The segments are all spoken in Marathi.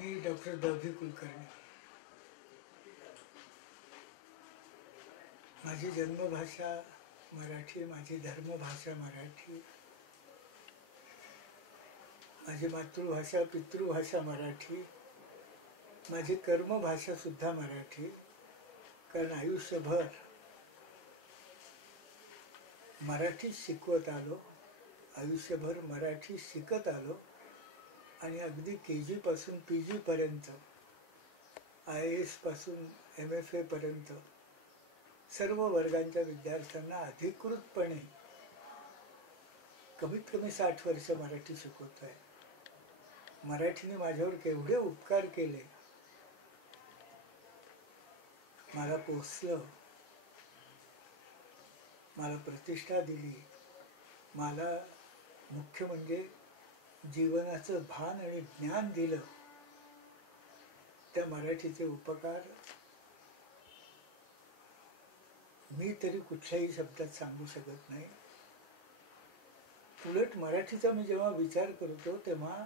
मी डॉक्टर द.भी. कुलकर्णी. माझी जन्मभाषा मराठी, माझी धर्मभाषा मराठी, माझी मातृभाषा पितृभाषा मराठी, माझी कर्मभाषा सुद्धा मराठी. कारण आयुष्यभर मराठी शिकवत आलो, आयुष्यभर मराठी शिकत आलो आणि अगदी KG पासून PG पर्यंत, IAS पासून MFA पर्यंत सर्व वर्गांच्या विद्यार्थ्यांना अधिकृतपणे कमीत कमी 60 वर्ष मराठी शिकवत आहे. मराठीने माझ्यावर केवढे उपकार केले, मला पोचलं, मला प्रतिष्ठा दिली, मला मुख्य म्हणजे जीवनाचं भान आणि ज्ञान दिलं. त्या मराठीचे उपकार मी तरी कुठल्याही शब्दात सांगू शकत नाही. उलट मराठीचा मी जेव्हा विचार करतो तेव्हा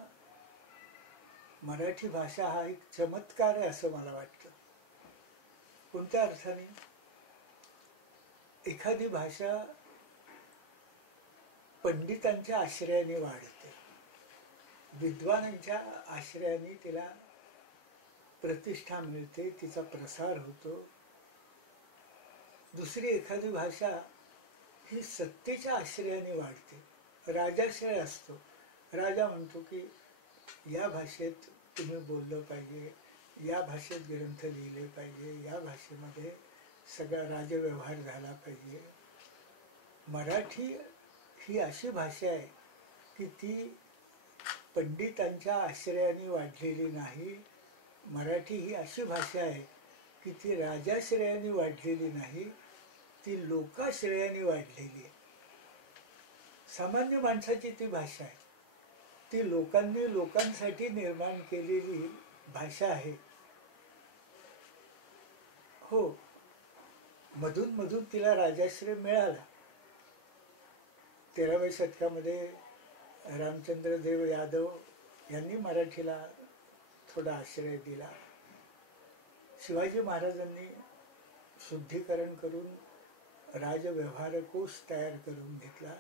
मराठी भाषा हा एक चमत्कार आहे असं मला वाटतं. कोणत्या अर्थाने? एखादी भाषा पंडितांच्या आश्रयाने वाढते, विद्वानांच्या आश्रयाने तिला प्रतिष्ठा मिळते, तिचा प्रसार होतो. दुसरी एखादी भाषा ही सत्तेच्या आश्रयाने वाढते, राजाश्रय असतो. राजा म्हणतो की या भाषेत तुम्ही बोललं पाहिजे, या भाषेत ग्रंथ लिहिले पाहिजे, या भाषेमध्ये सगळा राजव्यवहार झाला पाहिजे. मराठी ही अशी भाषा आहे की ती पंडितांच्या आश्रयाने वाढलेली नाही. मराठी ही अशी भाषा आहे की ती राजाश्रयाने वाढलेली नाही, ती लोकाश्रयाने वाढलेली आहे. सामान्य माणसाची ती भाषा आहे, ती लोकांनी लोकांसाठी निर्माण केलेली भाषा आहे. हो, मधून मधून तिला राजाश्रय मिळाला. 13व्या शतकामध्ये रामचंद्र देव यादव यांनी मराठीला थोडा आश्रय दिला. शिवाजी महाराजांनी शुद्धीकरण करून राजव्यवहार कोश तयार करून घेतला.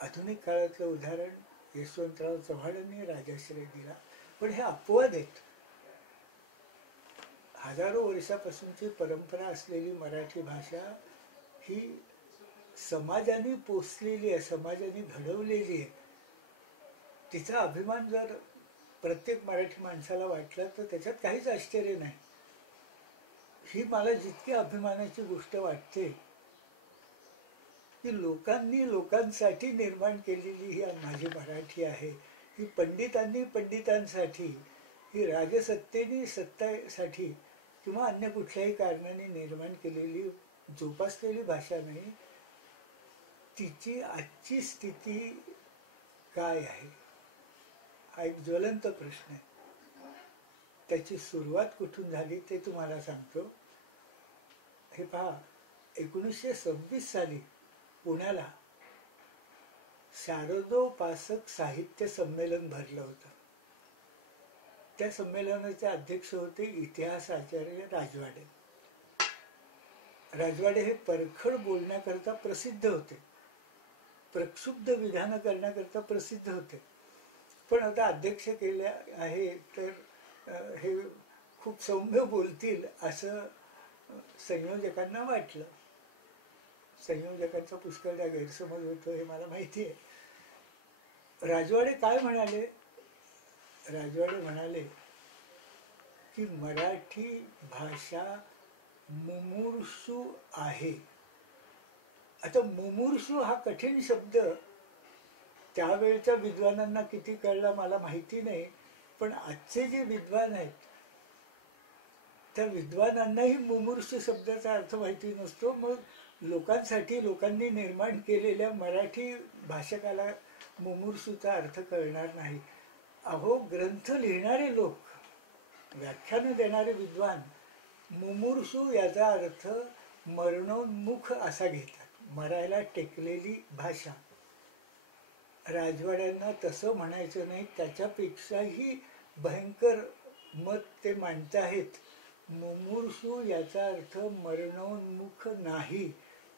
आधुनिक काळातलं उदाहरण यशवंतराव चव्हाणांनी राजाश्रय दिला. पण हे अपवाद आहेत. हजारो वर्षापासूनची परंपरा असलेली मराठी भाषा ही समाजाने पोसलेली आहे, समाजाने घडवलेली आहे. तिचा अभिमान जर प्रत्येक मराठी माणसाला वाटला तर त्याच्यात काहीच आश्चर्य नाही. ही मला जितकी अभिमानाची गोष्ट वाटते की लोकांनी लोकांसाठी निर्माण केलेली ही माझी मराठी आहे. ही पंडितांनी पंडितांसाठी, ही राजसत्तेने सत्तेसाठी किंवा अन्य कुठल्याही कारणाने निर्माण केलेली जोपासलेली भाषा नाही. तिची आजची स्थिती काय आहे हा एक ज्वलंत प्रश्न आहे. त्याची सुरुवात कुठून झाली ते तुम्हाला सांगतो. हे पहा, 1926 साली पुण्याला शारदोपासक साहित्य संमेलन भरलं होतं. त्या संमेलनाचे अध्यक्ष होते इतिहास आचार्य राजवाडे. राजवाडे हे परखड बोलण्याकरता प्रसिद्ध होते, प्रक्षुब्ध विधानं करण्याकरता प्रसिद्ध होते. पण आता अध्यक्ष केले आहे तर हे खूप सौम्य बोलतील असं संयोजकांना वाटलं. संयोजकांचा पुष्कळदा गैरसमज होतो हे मला माहिती आहे. राजवाडे काय म्हणाले? राजवाडे म्हणाले की मराठी भाषा मुमूर्षू आहे. आता मुमूर्षू हा कठीण शब्द त्यावेळच्या विद्वानांना किती कळला मला माहिती नाही, पण आजचे जे विद्वान आहेत त्या विद्वानांनाही मुमूर्षू शब्दाचा अर्थ माहिती नसतो. मग लोकांसाठी लोकांनी निर्माण केलेल्या मराठी भाषकाला मुमूर्षूचा अर्थ कळणार नाही. अहो, ग्रंथ लिहिणारे लोक, व्याख्यानं देणारे विद्वान मुमूर्षू याचा अर्थ मरणोन्मुख असा घेतात, मरायला टेकलेली भाषा. राजवाड्यांना तसं म्हणायचं नाही, त्याच्यापेक्षाही भयंकर मत ते मांडत आहेत. मुमूर्षू याचा अर्थ मरणोन्मुख नाही,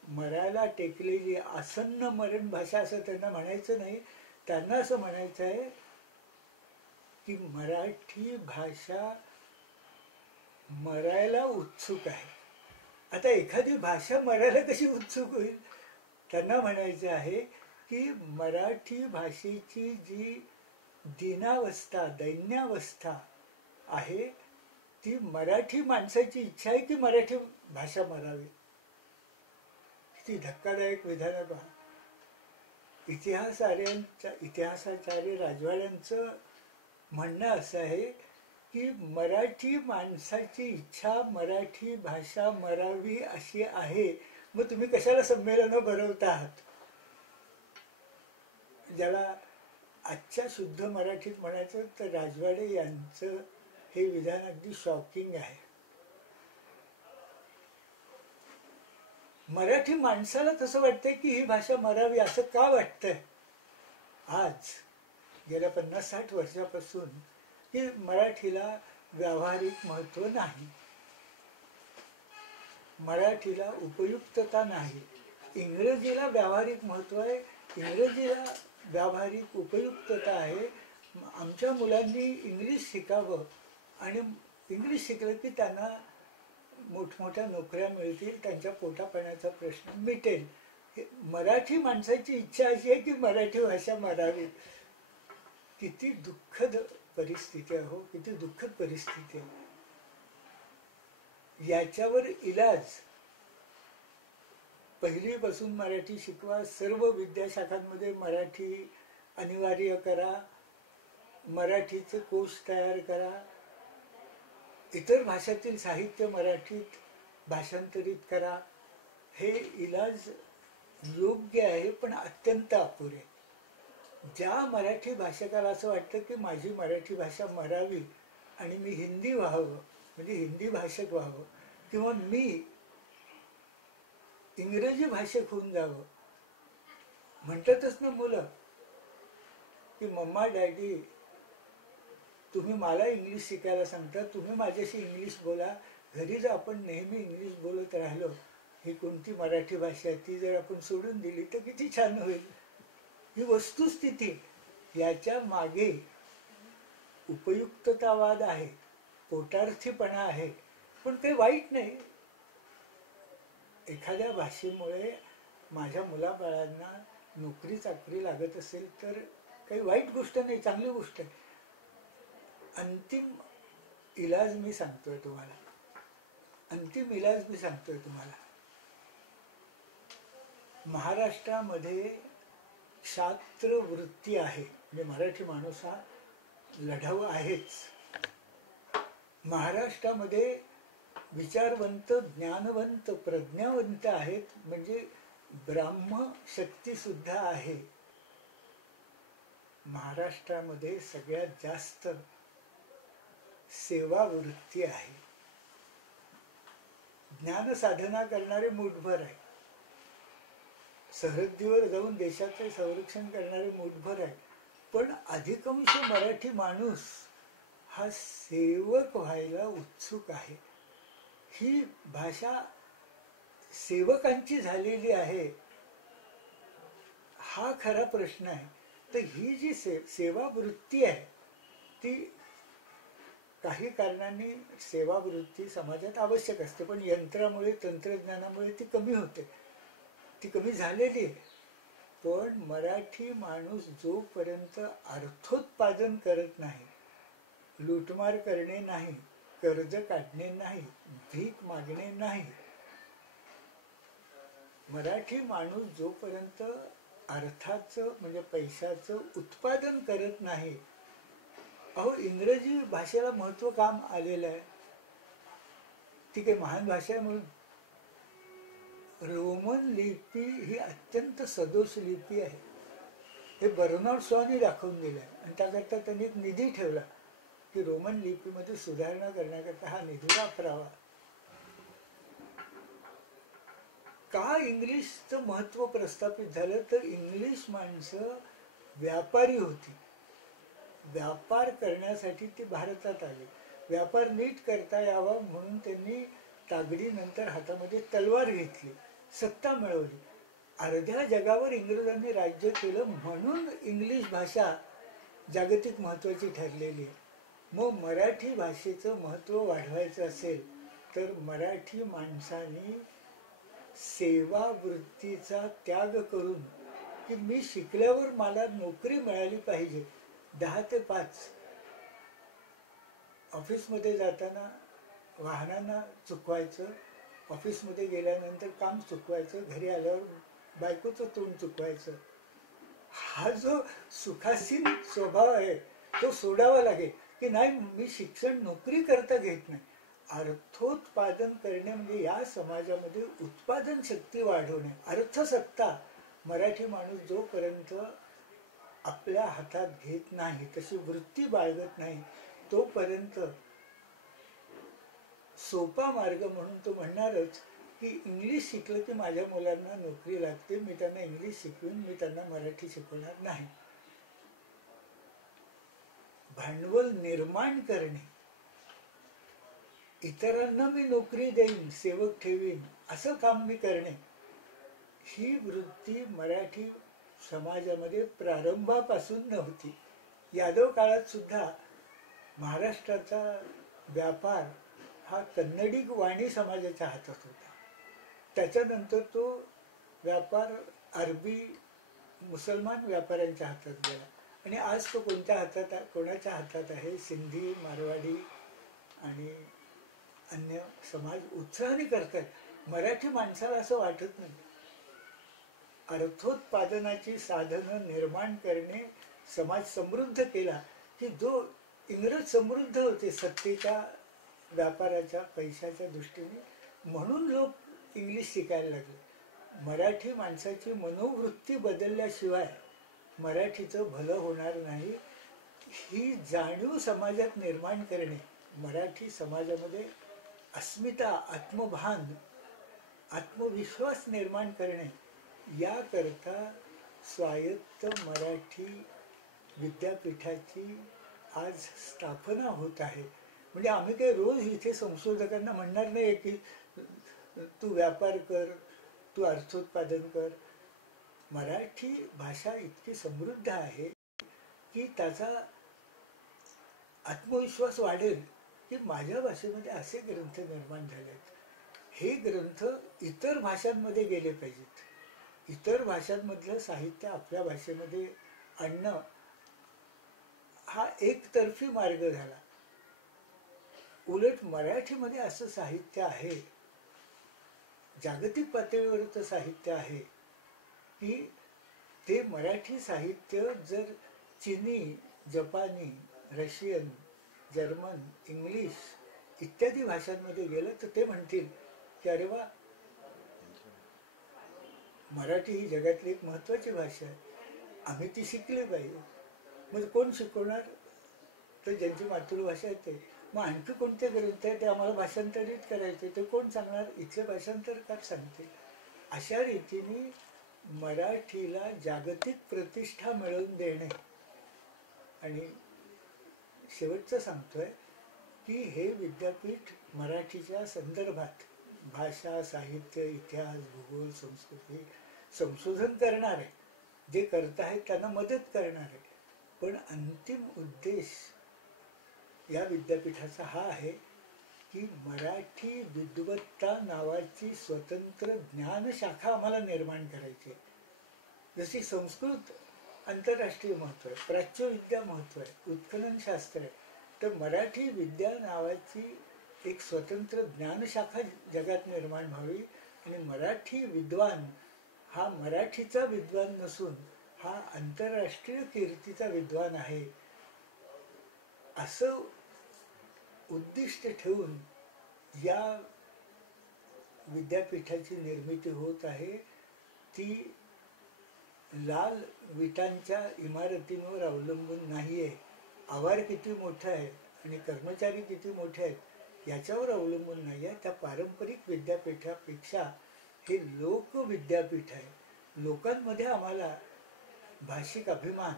मरायला टेकलेली आसन्न मरण भाषा असं त्यांना म्हणायचं नाही. त्यांना असं म्हणायचं आहे की मराठी भाषा मरायला उत्सुक आहे. आता एखादी भाषा मरायला कशी उत्सुक होईल? त्यांना म्हणायचं आहे की मराठी भाषेची जी दीनावस्था, दैन्यावस्था आहे, ती मराठी माणसाची इच्छा आहे की मराठी भाषा मरावी. किती धक्कादायक विधान आहे पहा. इतिहासाचार्य राजवाड्यांचं म्हणणं असं आहे की मराठी माणसाची इच्छा मराठी भाषा मरावी अशी आहे, मग तुम्ही कशाला संमेलनं भरवता आहात? ज्याला आजच्या शुद्ध मराठीत म्हणायचं तर राजवाडे यांचं हे विधान अगदी शॉकिंग आहे. मराठी माणसाला तसं वाटतंय की ही भाषा मरावी. असं का वाटतंय? आज गेल्या 50-60 वर्षापासून की मराठीला व्यावहारिक महत्व नाही, मराठीला उपयुक्तता नाही. इंग्रजीला व्यावहारिक महत्व आहे, इंग्रजीला व्यावहारिक उपयुक्तता आहे. आमच्या मुलांनी इंग्लिश शिकावं आणि इंग्लिश शिकलं की त्यांना मोठमोठ्या नोकऱ्या मिळतील, त्यांच्या पोटापाण्याचा प्रश्न मिटेल. मराठी माणसाची इच्छा अशी आहे की मराठी भाषा मरावी. किती दुःखद परिस्थिती आहे हो, किती दुःखद परिस्थिती आहे. याच्यावर इलाज पहिलीपासून मराठी शिकवा, सर्व विद्याशाखांमध्ये मराठी अनिवार्य करा, मराठीचे कोश तयार करा, इतर भाषातील साहित्य मराठीत भाषांतरित करा. हे इलाज योग्य आहे पण अत्यंत अपुरे. ज्या मराठी भाषकाला असं वाटतं की माझी मराठी भाषा मरावी आणि मी हिंदी व्हावं, म्हणजे हिंदी भाषक व्हावं, किंवा मी इंग्रजी भाषक होऊन जावं, म्हणतातच ना मुलं की मम्मा डॅडी तुम्ही मला इंग्लिश शिकायला सांगता, तुम्ही माझ्याशी इंग्लिश बोला. घरी जर आपण नेहमी इंग्लिश बोलत राहिलो, ही कोणती मराठी भाषा ती जर आपण सोडून दिली तर किती छान होईल. ही वस्तुस्थिती. याच्या मागे उपयुक्ततावाद आहे, पोटार्थीपणा आहे, पण काही वाईट नाही. एखाद्या भाषेमुळे माझ्या मुलाबाळांना नोकरी चाकरी लागत असेल तर काही वाईट गोष्ट नाही, चांगली गोष्ट आहे. अंतिम इलाज मी सांगतोय तुम्हाला, अंतिम इलाज मी सांगतोय तुम्हाला. महाराष्ट्रामध्ये क्षात्र वृत्ती आहे, म्हणजे मराठी माणूस हा लढाऊ आहेच. महाराष्ट्रामध्ये विचारवंत, ज्ञानवंत, प्रज्ञावंत आहेत, म्हणजे ब्राह्म शक्ती सुद्धा आहे. महाराष्ट्रामध्ये सगळ्यात जास्त सेवा वृत्ती आहे. ज्ञान साधना करणारे मुठभर आहे, सरहद्दीवर जाऊन देशाचे संरक्षण करणारे मुठभर आहे. पण अधिकांश मराठी माणूस हा सेवक व्हायला उत्सुक आहे. ही भाषा सेवकांची झालेली आहे, हा खरा प्रश्न आहे. तर ही जी सेवा वृत्ती आहे, ती काही कारणांनी सेवावृत्ती समाजात आवश्यक असते, पण यंत्रामुळे, तंत्रज्ञानामुळे ती कमी होते, ती कमी झालेली आहे. पण मराठी माणूस जोपर्यंत अर्थोत्पादन करत नाही, लूटमार करणे नाही, कर्ज काढणे नाही, भीक मागणे नाही, मराठी माणूस जोपर्यंत अर्थाचं म्हणजे पैशाचं उत्पादन करत नाही. अहो, इंग्रजी भाषेला महत्व काम आलेलं आहे, ती काही महान भाषा आहे म्हणून. रोमन लिपी ही अत्यंत सदोष लिपी आहे, हे बर्नार्ड शॉने दाखवून दिलं आहे. आणि त्याकरता त्यांनी एक निधी ठेवला की रोमन लिपीमध्ये सुधारणा करण्याकरता हा निधी वापरावा. का इंग्लिशचं महत्व प्रस्थापित झालं? तर इंग्लिश माणसं व्यापारी होती, व्यापार करण्यासाठी ती भारतात आली. व्यापार नीट करता यावा म्हणून त्यांनी तागडीनंतर हातामध्ये तलवार घेतली, सत्ता मिळवली. अर्ध्या जगावर इंग्रजांनी राज्य केलं म्हणून इंग्लिश भाषा जागतिक महत्त्वाची ठरलेली आहे. मग मराठी भाषेचं महत्त्व वाढवायचं असेल तर मराठी माणसांनी सेवा वृत्तीचा त्याग करून की मी शिकल्यावर मला नोकरी मिळाली पाहिजे, 10 ते 5 ऑफिसमध्ये जाताना वाहनांना चुकवायचं, ऑफिसमध्ये गेल्यानंतर काम चुकवायचं, घरी आल्यावर बायकोचं तोंड चुकवायचं, हा जो सुखासीन स्वभाव आहे तो सोडावा लागेल. की नाही, मी शिक्षण नोकरी करता घेत नाही. अर्थोत्पादन करणे म्हणजे या समाजामध्ये उत्पादन शक्ती वाढवणे, अर्थसत्ता. मराठी माणूस जोपर्यंत आपल्या हातात घेत नाही, तशी वृत्ती बाळगत नाही, तोपर्यंत सोपा मार्ग म्हणून तो म्हणणारच की इंग्लिश शिकलं की माझ्या मुलांना नोकरी लागते, मी त्यांना इंग्लिश शिकवून मी त्यांना मराठी शिकवणार नाही. भांडवल निर्माण करणे, इतरांना मी नोकरी देईन, सेवक ठेवीन, असं काम मी करणे, ही वृत्ती मराठी समाजामध्ये प्रारंभापासून नव्हती. यादव काळात सुद्धा महाराष्ट्राचा व्यापार हा कन्नडी वाणी समाजाच्या हातात होता. त्याच्यानंतर तो व्यापार अरबी मुसलमान व्यापाऱ्यांच्या हातात गेला आणि आज तो कोणाच्या हातात आहे? सिंधी, मारवाडी आणि अन्य समाज उत्साहाने करतात. मराठी माणसाला असं वाटत नाही. अर्थोत्पादनाची साधनं निर्माण करणे, समाज समृद्ध केला की जो इंग्रज समृद्ध होते सत्तेच्या, व्यापाराच्या, पैशाच्या दृष्टीने, म्हणून लोक इंग्लिश शिकायला लागले. मराठी माणसाची मनोवृत्ती बदलल्याशिवाय मराठीचं भलं होणार नाही. ही जाणीव समाजात निर्माण करणे, मराठी समाजामध्ये अस्मिता, आत्मभान, आत्मविश्वास निर्माण करणे, याकरता स्वायत्त मराठी विद्यापीठाची आज स्थापना होत आहे. म्हणजे आम्ही काही रोज इथे संशोधकांना म्हणणार नाही की तू व्यापार कर, तू अर्थोत्पादन कर. मराठी भाषा इतकी समृद्ध आहे की त्याचा आत्मविश्वास वाढेल की माझ्या भाषेमध्ये असे ग्रंथ निर्माण झालेत. हे ग्रंथ इतर भाषांमध्ये गेले पाहिजेत. इतर भाषांमधलं साहित्य आपल्या भाषेमध्ये आणणं हा एकतर्फी मार्ग झाला. उलट मराठीमध्ये असं साहित्य आहे, जागतिक पातळीवरचं साहित्य आहे की ते मराठी साहित्य जर चिनी, जपानी, रशियन, जर्मन, इंग्लिश इत्यादी भाषांमध्ये गेलं तर ते म्हणतील की अरे वा, मराठी ही जगातली एक महत्त्वाची भाषा आहे, आम्ही ती शिकली पाहिजे. म्हणजे कोण शिकवणार? तर ज्यांची मातृभाषा आहे ते. मग आणखी कोणते ग्रंथ आहे ते आम्हाला भाषांतरित करायचे, ते कोण सांगणार? इथले भाषांतरकार सांगतील. अशा रीतीने मराठीला जागतिक प्रतिष्ठा मिळवून देणे. आणि शेवटचं सांगतोय की हे विद्यापीठ मराठीच्या संदर्भात भाषा, साहित्य, इतिहास, भूगोल, संस्कृती संशोधन करणार आहे. जे करत आहेत त्यांना मदत करणार आहे. पण अंतिम उद्देश या विद्यापीठाचा हा आहे की मराठी विद्वत्ता नावाची स्वतंत्र ज्ञान शाखा आम्हाला निर्माण करायची. जशी संस्कृत आंतरराष्ट्रीय महत्व आहे, प्राच्यविद्या महत्व आहे, उत्खनन शास्त्र आहे, तर मराठी विद्या नावाची एक स्वतंत्र ज्ञानशाखा जगात निर्माण व्हावी. आणि मराठी विद्वान हा मराठीचा विद्वान नसून हा आंतरराष्ट्रीय कीर्तीचा विद्वान आहे, असं उद्दिष्ट ठेवून या विद्यापीठाची निर्मिती होत आहे. ती लाल विटांच्या इमारतींवर अवलंबून नाहीये. आवार किती मोठा आहे आणि कर्मचारी किती मोठे आहेत याच्यावर अवलंबून नाही आहे. त्या पारंपरिक विद्यापीठापेक्षा हे लोक विद्यापीठ आहे. लोकांमध्ये आम्हाला भाषिक अभिमान,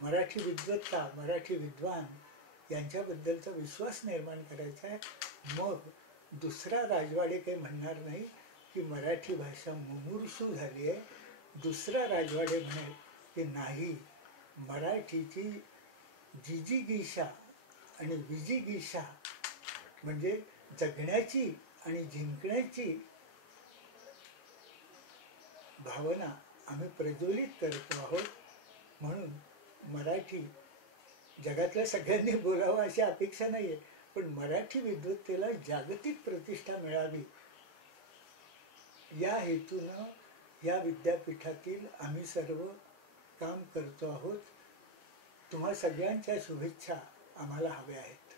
मराठी विद्वत्ता, मराठी विद्वान यांच्याबद्दलचा विश्वास निर्माण करायचा आहे. मग दुसरा राजवाडे काही म्हणणार नाही की मराठी भाषा मुमूर्षू झाली आहे. दुसरा राजवाडे म्हणेल की नाही, मराठीची जिजिगीषा आणि विजिगीषा म्हणजे जगण्याची आणि जिंकण्याची भावना आम्ही प्रज्वलित करतो आहोत. म्हणून मराठी जगातल्या सगळ्यांनी बोलावं अशी अपेक्षा नाही आहे, पण मराठी विद्वत्तेला जागतिक प्रतिष्ठा मिळावी या हेतूनं या विद्यापीठातील आम्ही सर्व काम करतो आहोत. तुम्हा सगळ्यांच्या शुभेच्छा आम्हाला हव्या आहेत.